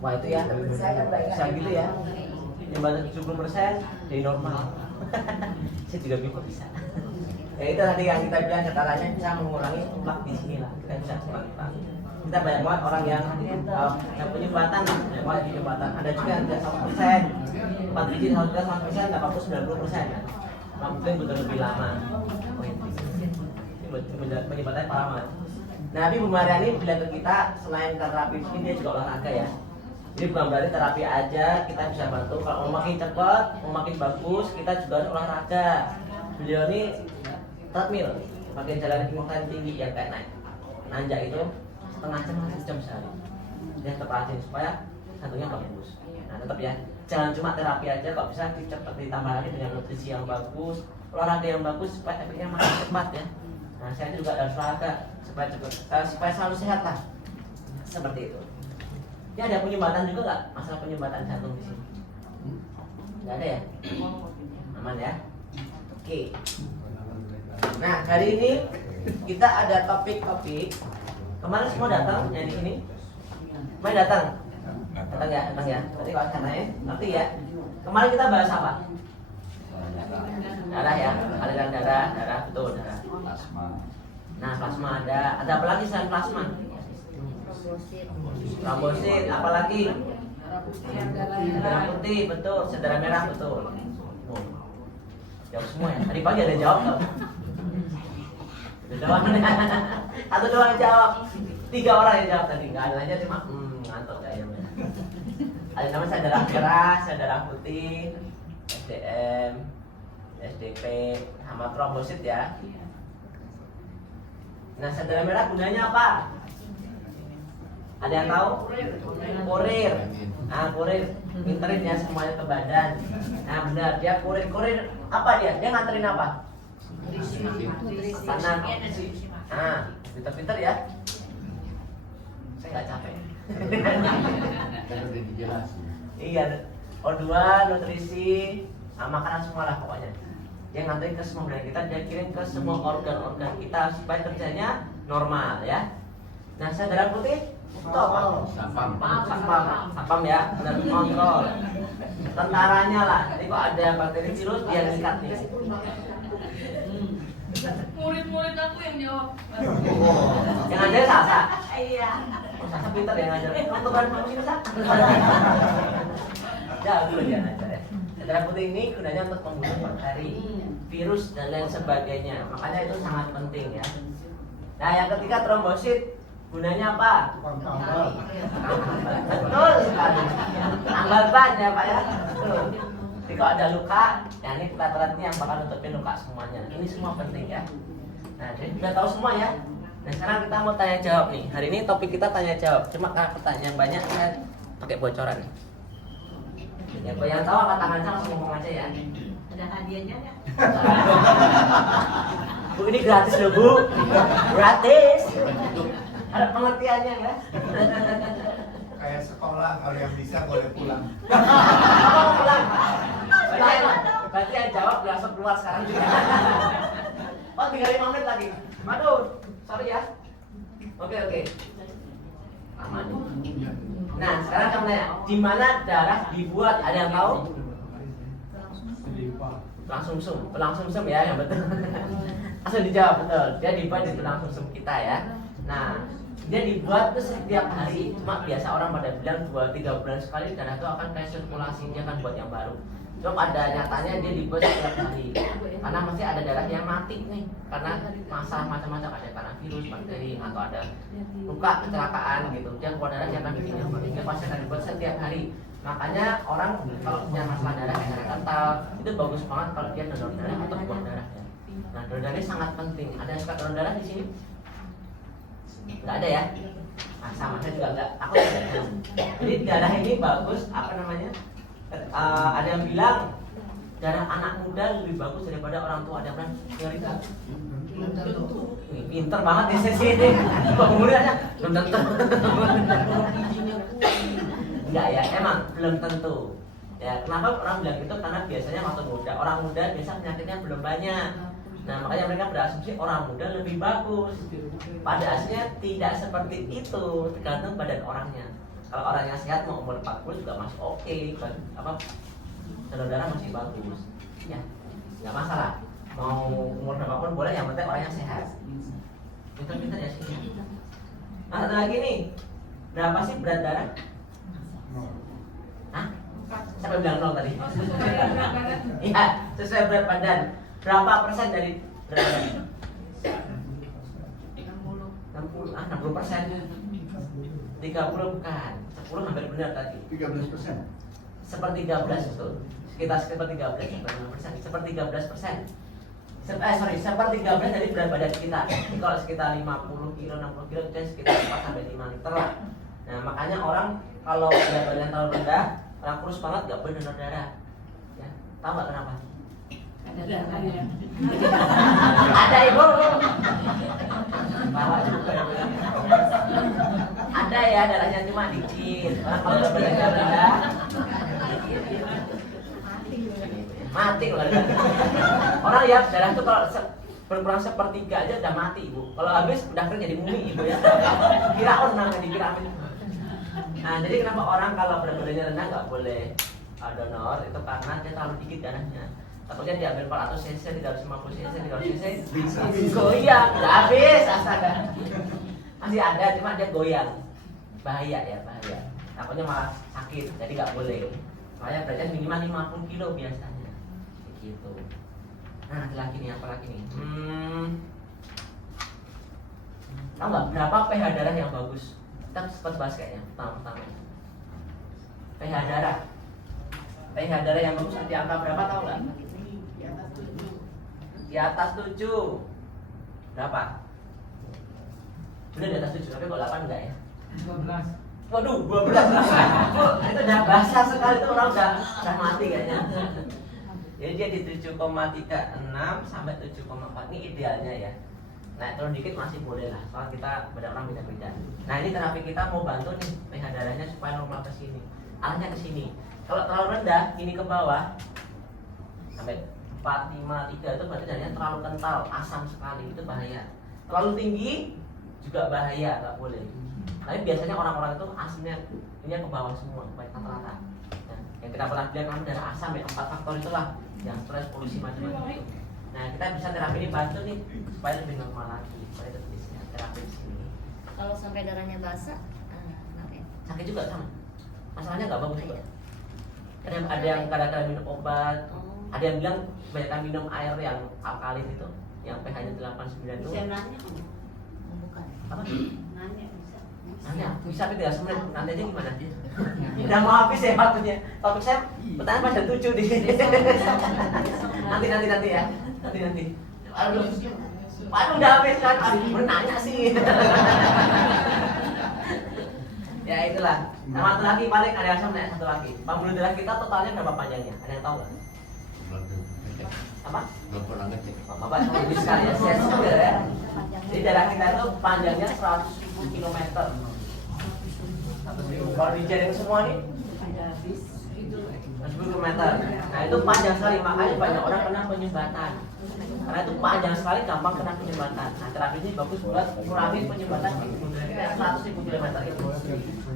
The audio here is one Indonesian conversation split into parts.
Wah itu ya, bisa gitu ya. Jembatan 70% dari normal. Saya juga bingung bisa. Ya itu tadi yang kita bilang caranya bisa mengurangi plak di sini lah. Kita bisa kurangi. Kita banyak banget orang yang punya jembatan, banyak banget di jembatan. Ada juga yang tidak 100%, 4 biji 100%, 80-90% ya. Mungkin butuh lebih lama. Ini penyebatannya parah banget. Nah, tapi Bu Mariani bilang ke kita selain terapi ini dia juga olahraga ya. Jadi bukan berarti terapi aja kita bisa bantu. Kalau mau makin cepat, mau makin bagus, kita juga harus olahraga. Beliau ini treadmill, makin jalan kecepatan tinggi yang kayak naik nanjak itu setengah jam atau jam sehari. Dia tetap rajin supaya satunya bagus. Nah tetap ya, jangan cuma terapi aja, kalau bisa cepat ditambah lagi dengan nutrisi yang bagus, olahraga yang bagus supaya efeknya makin cepat ya. Nah saya juga harus olahraga supaya cepat, supaya selalu sehat lah. Seperti itu. Ini ada penyumbatan juga nggak? Masalah penyumbatan jantung di sini? Nggak ada ya? Aman ya? Oke. Nah hari ini kita ada topik-topik. Kemarin semua datang yang di sini? Kemarin datang? Datang ya? Berarti kalau katanya ngerti ya? Kemarin kita bahas apa? Darah ya? Aliran darah betul darah. Nah plasma ada apa lagi selain plasma? Trombosit, apalagi? Darah putih, betul. Darah merah, betul. Jawab semua ya. Tadi pagi ada jawab nggak? Atau doang jawab? 3 orang yang jawab tadi. Nggak ada aja cuma ngantuk kayaknya. Ada namanya darah merah, darah putih, SDM, SDP, sama trombosit ya. Nah, darah merah gunanya apa? Ada yang tahu? Kurir. Nah, kurir. Nganterin ya semuanya ke badan. Nah, benar. Dia kurir apa dia? Dia nganterin apa? Makanan. Nah, pinter-pinter ya. Saya nggak capek. Iya. O2, nutrisi, makanan semua lah pokoknya. Dia nganterin ke semua badan kita, dia kirim ke semua organ-organ kita supaya kerjanya normal ya. Nah, darah putih itu apa? Sapam ya, benar kontrol. Tentaranya lah. Jadi kok ada bakteri virus dia ngikat nih. Murid-murid aku yang jawab. Yang ngajar Sasa. Iya. Sasa pintar yang ngajar. Untuk bahan kamu sini Sasa. Jago dia ngajar ya. Darah putih ini gunanya untuk membunuh bakteri, virus dan lain sebagainya. Makanya itu sangat penting ya. Nah, yang ketiga trombosit. Gunanya apa? Betul sekali. Tambal ban ya Pak ya. Betul. Jadi kalau ada luka, ya ini platelet yang bakal nutupin luka semuanya. Ini semua penting ya. Nah, jadi sudah tahu semua ya. Nah, sekarang kita mau tanya jawab nih. Hari ini topik kita tanya jawab. Cuma karena pertanyaan banyak, saya pakai bocoran. Yang tahu angkat tangan langsung ngomong aja ya. Ada hadiahnya nggak? Bu, ini gratis loh Bu. Gratis. Ada pengertiannya ya. Kayak sekolah, kalau yang bisa boleh pulang. Apa pulang? Berarti yang jawab langsung keluar sekarang juga. Oh, tinggal 5 menit lagi. Waduh, sorry ya. Oke. Aman. Nah, sekarang kamu tanya, di mana darah dibuat? Ada yang tahu? Tulang sumsum ya, yang betul. Langsung dijawab betul. Dia dibuat di tulang sumsum kita ya. Nah, dia dibuat tuh setiap hari. Cuma biasa orang pada bilang 2-3 bulan sekali darah itu akan kayak sirkulasi, dia akan buat yang baru. Cuma pada nyatanya dia dibuat setiap hari. Karena masih ada darah yang mati nih. Karena masalah macam-macam, ada karena virus, bakteri, atau ada luka, kecelakaan gitu. Dia keluar darah yang akan bikin yang baru. Dia pasti akan dibuat setiap hari. Makanya orang kalau punya masalah darah kayak darah kental, itu bagus banget kalau dia donor darah atau buang darah ya. Nah, donor darah sangat penting. Ada yang suka donor darah di sini? Nggak ada ya? Nah, sama saya juga nggak. Aku tidak ada. Jadi darah ini bagus, apa namanya? Ada yang bilang darah anak muda lebih bagus daripada orang tua. Ada yang bilang teori belum tentu. Pinter banget di sesi ini. Pengumumannya belum tentu. Enggak ya, emang belum tentu. Ya, kenapa orang bilang gitu? Karena biasanya waktu muda, orang muda biasa penyakitnya belum banyak. Nah makanya mereka berasumsi orang muda lebih bagus. Pada aslinya tidak seperti itu, tergantung badan orangnya. Kalau orangnya sehat mau umur 40 juga masih oke, darah masih bagus, ya nggak masalah. Mau umur berapapun boleh, yang penting orangnya sehat. Pinter-pinter ya sih. Nah satu lagi nih, berapa sih berat darah? Hah? Sampai bilang 0 tadi. Iya, sesuai berat badan. Berapa persen dari berat badan? 60. 60%. 30 bukan. 10 hampir benar tadi. 13%. Sepertiga belas betul. Sekitar 13%. Sepertiga belas persen. Sepertiga belas dari berat badan kita. Jadi kalau sekitar 50 kilo, 60 kilo itu sekitar 4 sampai 5 liter lah. Nah makanya orang kalau berat badan terlalu rendah, orang kurus banget nggak boleh donor darah. Ya, tahu nggak kenapa? Ada darahnya. Ada ibu. Bawa juga ibu. Ada ya, darahnya cuma dikit. Orang kalau berat badannya rendah, mati loh. Orang ya darah itu kalau berkurang sepertiga aja udah mati ibu. Kalau habis udah kering jadi mumi ibu ya. Firaun namanya, di Firaun. Nah jadi kenapa orang kalau berat badannya rendah nggak boleh donor, itu karena dia terlalu dikit darahnya. Takutnya diambil 400 cc, 350 cc, 300 cc goyang, udah habis astaga. Masih ada, cuma dia goyang. Bahaya ya, bahaya. Takutnya malah sakit, jadi nggak boleh. Makanya beratnya minimal 50 kilo biasanya. Gitu. Nah, laki nih, apa lagi nih? Tahu nggak berapa pH darah yang bagus? Kita sempat bahas kayaknya pertama-tama. pH darah. pH darah yang bagus di angka berapa tahu nggak? Di atas 7. Berapa? Bener di atas 7, tapi kok 8 enggak ya? 12. Waduh, 12. Itu udah basah sekali, itu orang udah mati kayaknya. Jadi dia di 7,36 sampai 7,4. Ini idealnya ya. Nah, turun dikit masih boleh lah. Soal kita beda orang beda-beda. Nah, ini terapi kita mau bantu nih pH darahnya supaya normal ke sini. Arahnya ke sini. Kalau terlalu rendah, ini ke bawah sampai 453 itu berarti darahnya terlalu kental, asam sekali, itu bahaya. Terlalu tinggi juga bahaya, nggak boleh. Tapi biasanya orang-orang itu asamnya ini ke bawah semua, baik rata-rata. Nah, yang kita pernah bilang kan darah asam ya, 4 faktor itulah yang stres, polusi macam-macam itu. Nah, kita bisa terapi ini bantu nih supaya lebih normal lagi, supaya lebih sehat. Terapi di sini. Kalau sampai darahnya basah, Sakit juga sama. Masalahnya nggak bagus juga. Ada yang kadang-kadang minum obat, ada yang bilang kebanyakan minum air yang alkalin itu, yang pH-nya 8,9 itu. Bisa nanya? bukan. Apa? Nanya bisa. Nanya, bisa tapi tidak semenit. Nanti aja gimana? Udah mau habis ya waktunya. Topik saya pertanyaan pada 7 di sini. Nanti ya. Nanti. Aduh, udah habis kan? Aduh, nanya sih. Ya itulah. Nah, satu lagi paling ada yang sama satu lagi. Pembuluh darah kita totalnya berapa panjangnya? Ada yang tahu nggak? Apa? Belum pernah ngecek. Bapak lebih sekali ya, saya sudah ya. Jadi darah kita itu panjangnya 100.000 km. Kalau dijaring semua nih, Ada habis itu. 100.000 km. Nah itu panjang sekali, makanya banyak orang kena penyumbatan. Karena itu panjang sekali, gampang kena penyumbatan. Nah terapi ini bagus buat kurangin penyumbatan di 100.000 km itu.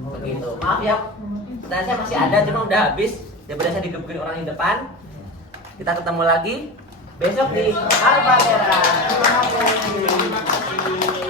Begitu. Maaf ya, pertanyaan saya masih ada, cuma udah habis. Daripada saya digebukin orang di depan. Kita ketemu lagi besok di Alfa Terra. Terima kasih.